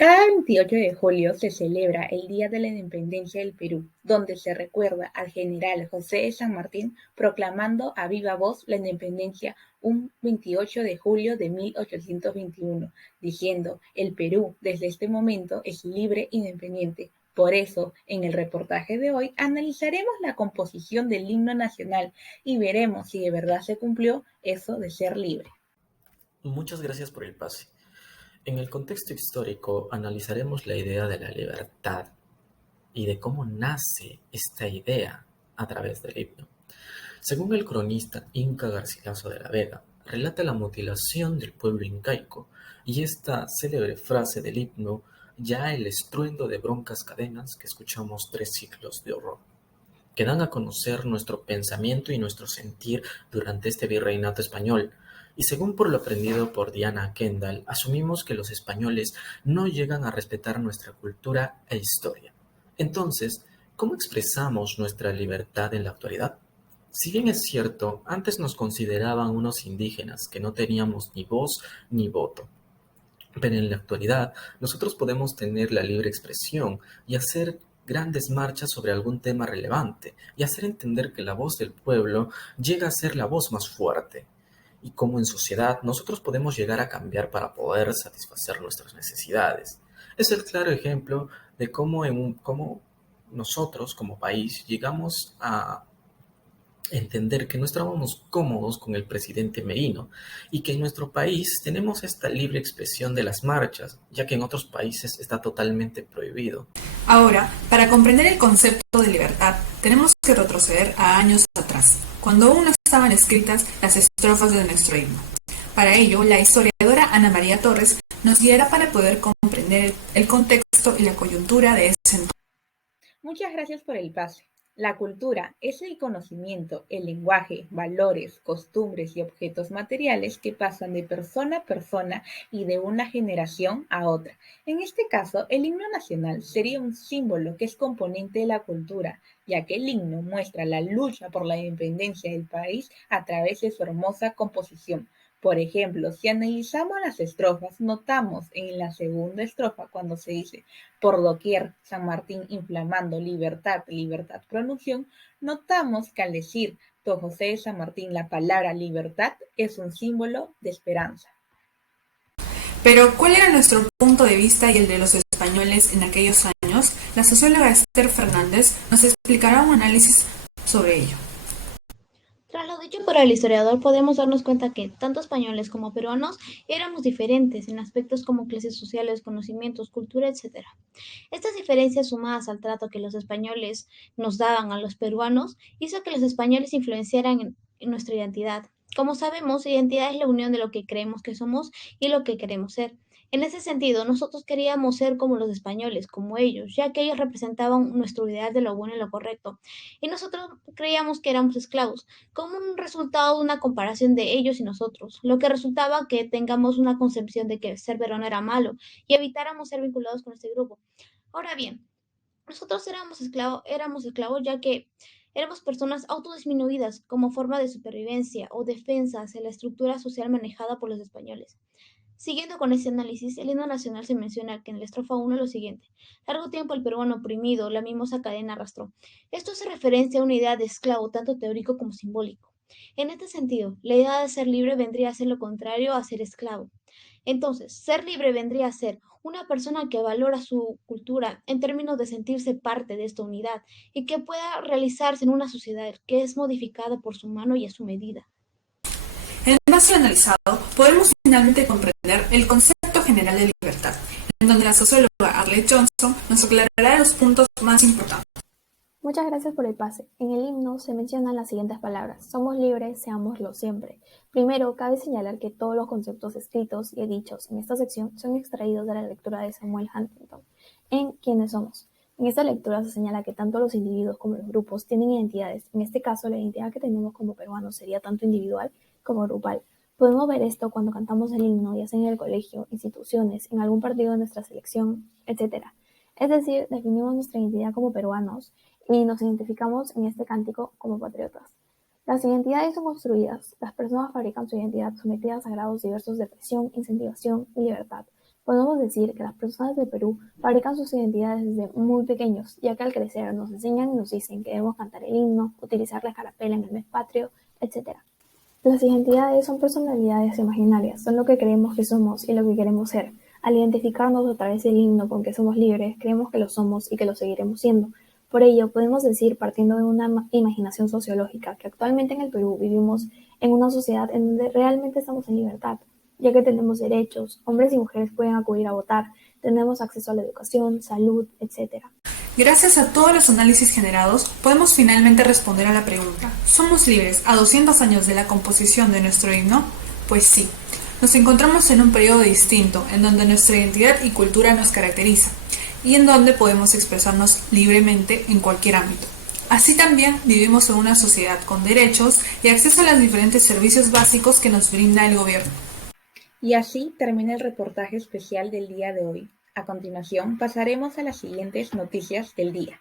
Cada 28 de julio se celebra el Día de la Independencia del Perú, donde se recuerda al general José de San Martín proclamando a viva voz la independencia un 28 de julio de 1821, diciendo: "El Perú desde este momento es libre e independiente". Por eso, en el reportaje de hoy analizaremos la composición del himno nacional y veremos si de verdad se cumplió eso de ser libre. Muchas gracias por el pase. En el contexto histórico analizaremos la idea de la libertad y de cómo nace esta idea a través del himno. Según el cronista Inca Garcilaso de la Vega, relata la mutilación del pueblo incaico y esta célebre frase del himno: "Ya el estruendo de broncas cadenas que escuchamos 3 siglos de horror", que dan a conocer nuestro pensamiento y nuestro sentir durante este virreinato español. Y según por lo aprendido por Diana Kendall, asumimos que los españoles no llegan a respetar nuestra cultura e historia. Entonces, ¿cómo expresamos nuestra libertad en la actualidad? Si bien es cierto, antes nos consideraban unos indígenas que no teníamos ni voz ni voto, pero en la actualidad nosotros podemos tener la libre expresión y hacer grandes marchas sobre algún tema relevante y hacer entender que la voz del pueblo llega a ser la voz más fuerte. Y como en sociedad nosotros podemos llegar a cambiar para poder satisfacer nuestras necesidades. Es el claro ejemplo de cómo nosotros como país llegamos a entender que no estábamos cómodos con el presidente Merino y que en nuestro país tenemos esta libre expresión de las marchas, ya que en otros países está totalmente prohibido. Ahora, para comprender el concepto de libertad, tenemos que retroceder a años atrás, cuando aún no estaban escritas las estrofas de nuestro himno. Para ello, la historiadora Ana María Torres nos guiará para poder comprender el contexto y la coyuntura de ese entonces. Muchas gracias por el pase. La cultura es el conocimiento, el lenguaje, valores, costumbres y objetos materiales que pasan de persona a persona y de una generación a otra. En este caso, el himno nacional sería un símbolo que es componente de la cultura, ya que el himno muestra la lucha por la independencia del país a través de su hermosa composición. Por ejemplo, si analizamos las estrofas, notamos en la segunda estrofa cuando se dice: "Por doquier San Martín inflamando libertad, libertad producción", notamos que al decir don José de San Martín la palabra libertad es un símbolo de esperanza. Pero, ¿cuál era nuestro punto de vista y el de los españoles en aquellos años? La socióloga Esther Fernández nos explicará un análisis sobre ello. Tras lo dicho por el historiador, podemos darnos cuenta que tanto españoles como peruanos éramos diferentes en aspectos como clases sociales, conocimientos, cultura, etc. Estas diferencias, sumadas al trato que los españoles nos daban a los peruanos, hizo que los españoles influenciaran en nuestra identidad. Como sabemos, identidad es la unión de lo que creemos que somos y lo que queremos ser. En ese sentido, nosotros queríamos ser como los españoles, como ellos, ya que ellos representaban nuestro ideal de lo bueno y lo correcto, y nosotros creíamos que éramos esclavos, como un resultado de una comparación de ellos y nosotros, lo que resultaba que tengamos una concepción de que ser peruano era malo y evitáramos ser vinculados con este grupo. Ahora bien, nosotros éramos esclavos ya que éramos personas autodisminuidas como forma de supervivencia o defensa hacia la estructura social manejada por los españoles. Siguiendo con este análisis, el himno nacional se menciona que en la estrofa 1 lo siguiente: "Largo tiempo el peruano oprimido, la mimosa cadena arrastró". Esto hace referencia a una idea de esclavo tanto teórico como simbólico. En este sentido, la idea de ser libre vendría a ser lo contrario a ser esclavo. Entonces, ser libre vendría a ser una persona que valora su cultura en términos de sentirse parte de esta unidad y que pueda realizarse en una sociedad que es modificada por su mano y a su medida. En el más analizado, podemos finalmente comprender el concepto general de libertad, en donde la socióloga Arlette Johnson nos aclarará los puntos más importantes. Muchas gracias por el pase. En el himno se mencionan las siguientes palabras: somos libres, seámoslo siempre. Primero, cabe señalar que todos los conceptos escritos y dichos en esta sección son extraídos de la lectura de Samuel Huntington en ¿Quiénes somos? En esta lectura se señala que tanto los individuos como los grupos tienen identidades. En este caso, la identidad que tenemos como peruanos sería tanto individual como grupal. Podemos ver esto cuando cantamos el himno, ya sea en el colegio, instituciones, en algún partido de nuestra selección, etc. Es decir, definimos nuestra identidad como peruanos y nos identificamos en este cántico como patriotas. Las identidades son construidas, las personas fabrican su identidad sometidas a grados diversos de presión, incentivación y libertad. Podemos decir que las personas del Perú fabrican sus identidades desde muy pequeños, ya que al crecer nos enseñan y nos dicen que debemos cantar el himno, utilizar la escarapela en el mes patrio, etc. Las identidades son personalidades imaginarias, son lo que creemos que somos y lo que queremos ser. Al identificarnos a través del himno con que somos libres, creemos que lo somos y que lo seguiremos siendo. Por ello, podemos decir, partiendo de una imaginación sociológica, que actualmente en el Perú vivimos en una sociedad en donde realmente estamos en libertad, ya que tenemos derechos, hombres y mujeres pueden acudir a votar, tenemos acceso a la educación, salud, etc. Gracias a todos los análisis generados, podemos finalmente responder a la pregunta: ¿somos libres a 200 años de la composición de nuestro himno? Pues sí, nos encontramos en un periodo distinto, en donde nuestra identidad y cultura nos caracteriza, y en donde podemos expresarnos libremente en cualquier ámbito. Así también vivimos en una sociedad con derechos y acceso a los diferentes servicios básicos que nos brinda el gobierno. Y así termina el reportaje especial del día de hoy. A continuación pasaremos a las siguientes noticias del día.